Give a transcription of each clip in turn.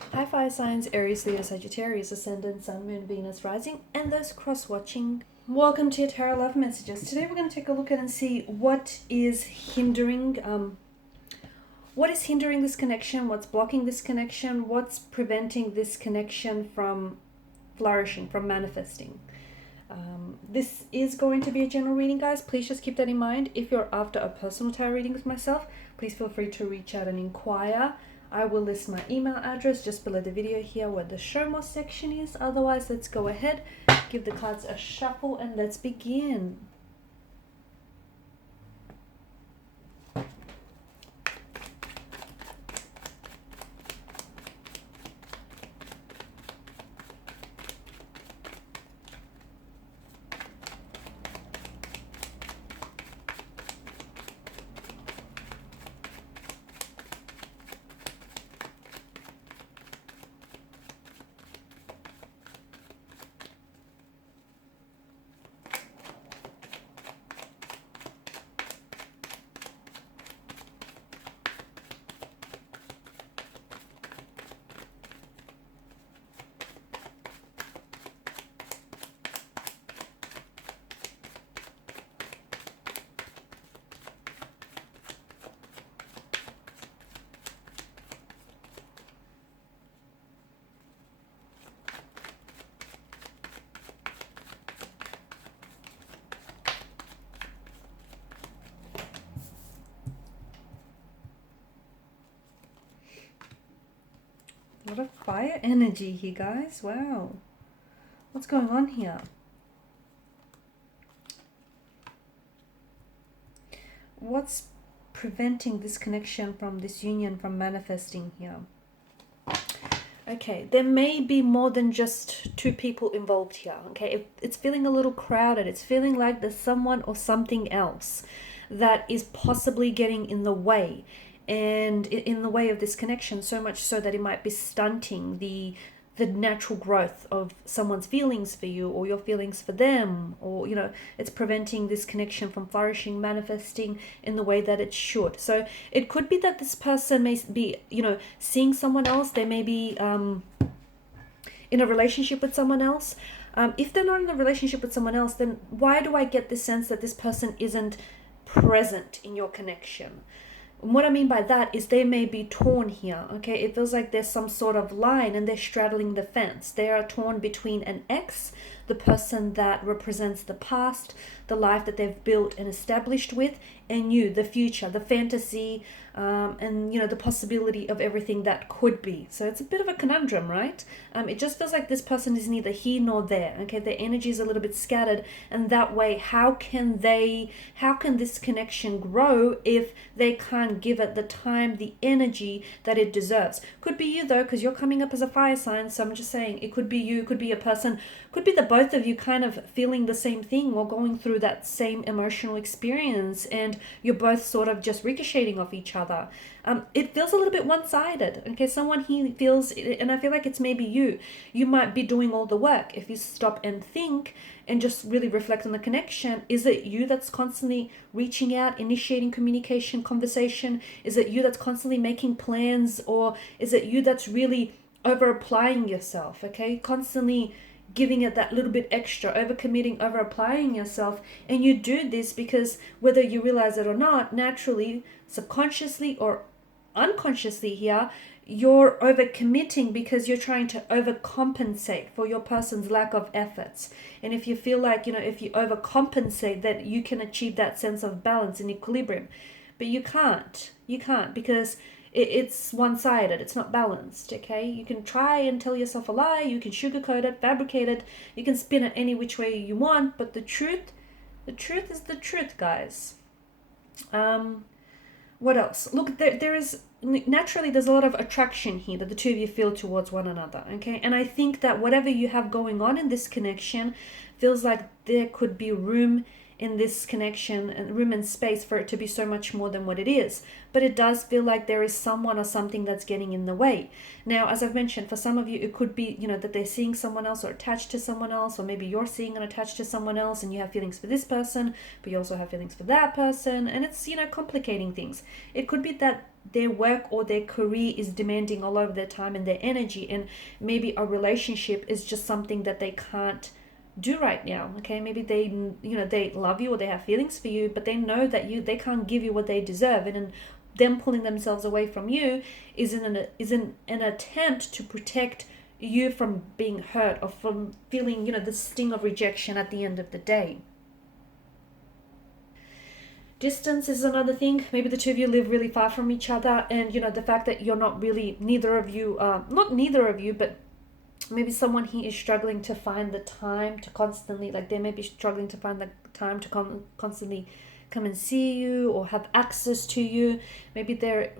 Hi fire signs, Aries, Leo, Sagittarius, Ascendant, Sun, Moon, Venus, Rising, and those cross-watching. Welcome to your Tarot Love Messages. Today we're going to take a look at and see what is hindering this connection, what's blocking this connection, what's preventing this connection from flourishing, from manifesting. This is going to be a general reading, guys. Please just keep that in mind. If you're after a personal tarot reading with myself, please feel free to reach out and inquire. I will list my email address just below the video here where the show more section is. Otherwise, let's go ahead, give the cards a shuffle, and let's begin. A lot of fire energy here, guys. Wow. What's going on here? What's preventing this connection from this union from manifesting here? Okay, there may be more than just two people involved here. Okay, it's feeling a little crowded. It's feeling like there's someone or something else that is possibly getting in the way, and in the way of this connection, so much so that it might be stunting the natural growth of someone's feelings for you or your feelings for them, or it's preventing this connection from flourishing, manifesting in the way that it should. So it could be that this person may be seeing someone else. They may be in a relationship with someone else. If they're not in a relationship with someone else, then why do I get this sense that this person isn't present in your connection? And what I mean by that is they may be torn here, okay? It feels like there's some sort of line and they're straddling the fence. They are torn between an ex, the person that represents the past, the life that they've built and established with, and you, the future, the fantasy, and the possibility of everything that could be. So it's a bit of a conundrum, right? It just feels like this person is neither here nor there. Okay, their energy is a little bit scattered, and that way, how can this connection grow if they can't give it the time, the energy that it deserves? Could be you though, because you're coming up as a fire sign. So I'm just saying, it could be you, could be a person, could be the both of you kind of feeling the same thing or going through that same emotional experience, and you're both sort of just ricocheting off each other. It feels a little bit one-sided. Okay, someone here feels, and I feel like it's maybe you might be doing all the work. If you stop and think and just really reflect on the connection, is it you that's constantly reaching out, initiating communication, conversation? Is it you that's constantly making plans, or is it you that's really over applying yourself? Okay, constantly giving it that little bit extra, over committing, over applying yourself. And you do this because whether you realize it or not, naturally, subconsciously or unconsciously here, you're overcommitting because you're trying to overcompensate for your person's lack of efforts. And if you feel like, if you overcompensate, that you can achieve that sense of balance and equilibrium. But you can't because it's one-sided. It's not balanced. Okay, you can try and tell yourself a lie, you can sugarcoat it, fabricate it, you can spin it any which way you want, but the truth is the truth, guys. What else? Look, there is naturally, there's a lot of attraction here that the two of you feel towards one another. Okay, and I think that whatever you have going on in this connection feels like there could be room in this connection and room and space for it to be so much more than what it is. But it does feel like there is someone or something that's getting in the way. Now, as I've mentioned, for some of you, it could be, that they're seeing someone else or attached to someone else, or maybe you're seeing and attached to someone else and you have feelings for this person, but you also have feelings for that person. And it's, complicating things. It could be that their work or their career is demanding a lot of their time and their energy, and maybe a relationship is just something that they can't do right now. Okay, maybe they, they love you or they have feelings for you, but they know that they can't give you what they deserve, and in them pulling themselves away from you is an attempt to protect you from being hurt or from feeling, the sting of rejection at the end of the day. Distance is another thing. Maybe the two of you live really far from each other, and the fact that you're not really, neither of you, not neither of you, but maybe someone here is struggling to find the time to constantly, like they may be struggling to find the time to constantly come and see you or have access to you. Maybe they're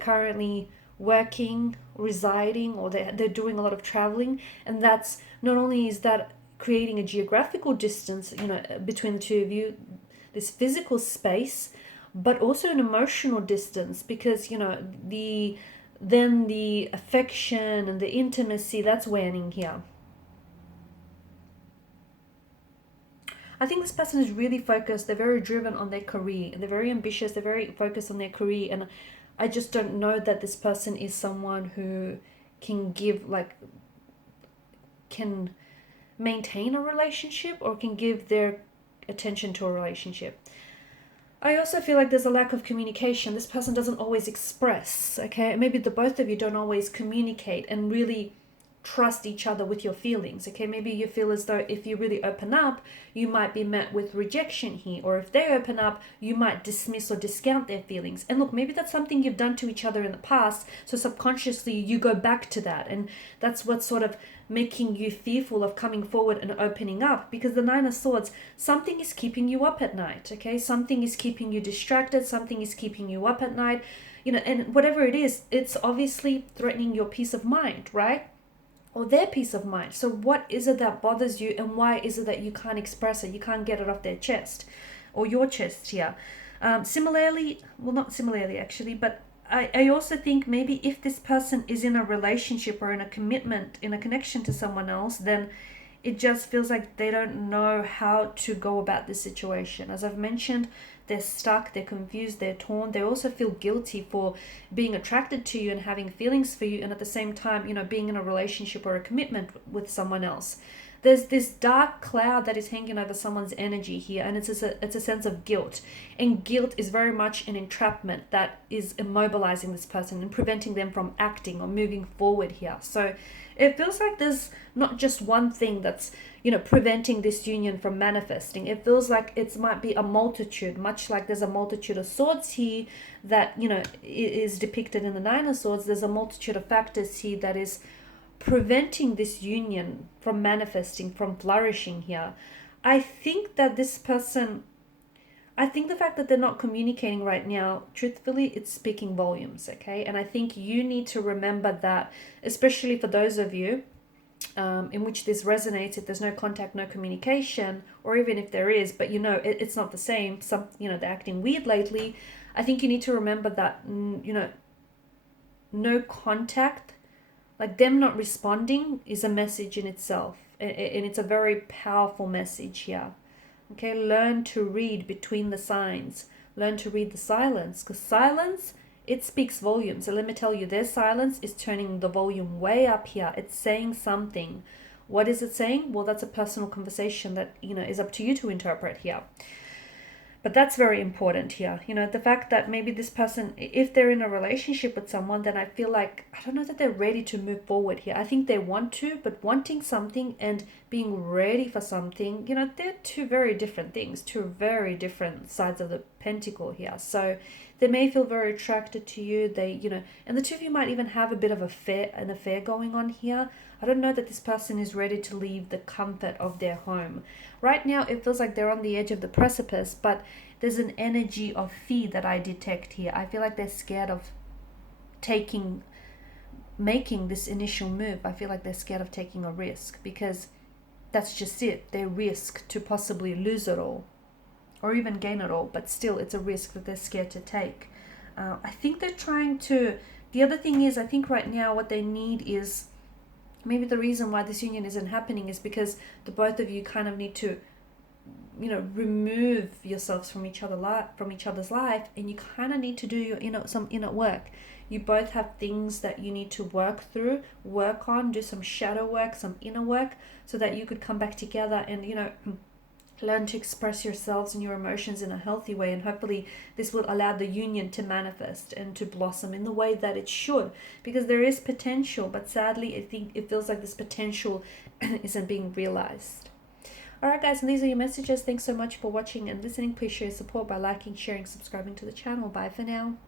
currently working, residing, or they're doing a lot of traveling, and that's not only is that creating a geographical distance, between the two of you, this physical space, but also an emotional distance, because the affection and the intimacy, that's waning here. I think this person is really focused. They're very driven on their career, and they're very ambitious. They're very focused on their career, and I just don't know that this person is someone who can can maintain a relationship or can give their attention to a relationship. I also feel like there's a lack of communication. This person doesn't always express, okay? Maybe the both of you don't always communicate and really trust each other with your feelings, okay? Maybe you feel as though if you really open up, you might be met with rejection here, or if they open up, you might dismiss or discount their feelings. And look, maybe that's something you've done to each other in the past, so subconsciously you go back to that, and that's what's sort of making you fearful of coming forward and opening up, because the Nine of Swords, something is keeping you up at night, okay? Something is keeping you distracted, something is keeping you up at night, and whatever it is, it's obviously threatening your peace of mind, right? Or their peace of mind. So what is it that bothers you, and why is it that you can't express it? You can't get it off their chest or your chest here. Similarly, well, not similarly actually, but I also think maybe if this person is in a relationship or in a commitment, in a connection to someone else, then it just feels like they don't know how to go about this situation. As I've mentioned, they're stuck, they're confused, they're torn. They also feel guilty for being attracted to you and having feelings for you, and at the same time, being in a relationship or a commitment with someone else. There's this dark cloud that is hanging over someone's energy here, and it's a sense of guilt. And guilt is very much an entrapment that is immobilizing this person and preventing them from acting or moving forward here. So it feels like there's not just one thing that's, preventing this union from manifesting. It feels like it might be a multitude, much like there's a multitude of swords here that, is depicted in the Nine of Swords. There's a multitude of factors here that is preventing this union from manifesting, from flourishing here. I think that this person, I think the fact that they're not communicating right now, truthfully, it's speaking volumes, okay? And I think you need to remember that, especially for those of you in which this resonates, if there's no contact, no communication, or even if there is, but it's not the same, they're acting weird lately. I think you need to remember that, no contact, like them not responding, is a message in itself, and it's a very powerful message here. Okay, learn to read between the signs. Learn to read the silence, because silence, it speaks volumes. So let me tell you, their silence is turning the volume way up here. It's saying something. What is it saying? Well, that's a personal conversation that, is up to you to interpret here. But that's very important here. The fact that maybe this person, if they're in a relationship with someone, then I feel like, I don't know that they're ready to move forward here. I think they want to, but wanting something and being ready for something, they're two very different things, two very different sides of the pentacle here. So they may feel very attracted to you. And the two of you might even have a bit of an affair going on here. I don't know that this person is ready to leave the comfort of their home. Right now, it feels like they're on the edge of the precipice, but there's an energy of fear that I detect here. I feel like they're scared of making this initial move. I feel like they're scared of taking a risk, because that's just it. They risk to possibly lose it all or even gain it all, but still it's a risk that they're scared to take. I think they're trying to, the other thing is, I think right now what they need is, maybe the reason why this union isn't happening is because the both of you kind of need to remove yourselves from each other's life, and you kind of need to do your some inner work. You both have things that you need to work through, work on, do some shadow work, some inner work, so that you could come back together and learn to express yourselves and your emotions in a healthy way. And hopefully this will allow the union to manifest and to blossom in the way that it should, because there is potential, but sadly I think it feels like this potential isn't being realized. Alright guys, and these are your messages. Thanks so much for watching and listening. Please show your support by liking, sharing, subscribing to the channel. Bye for now.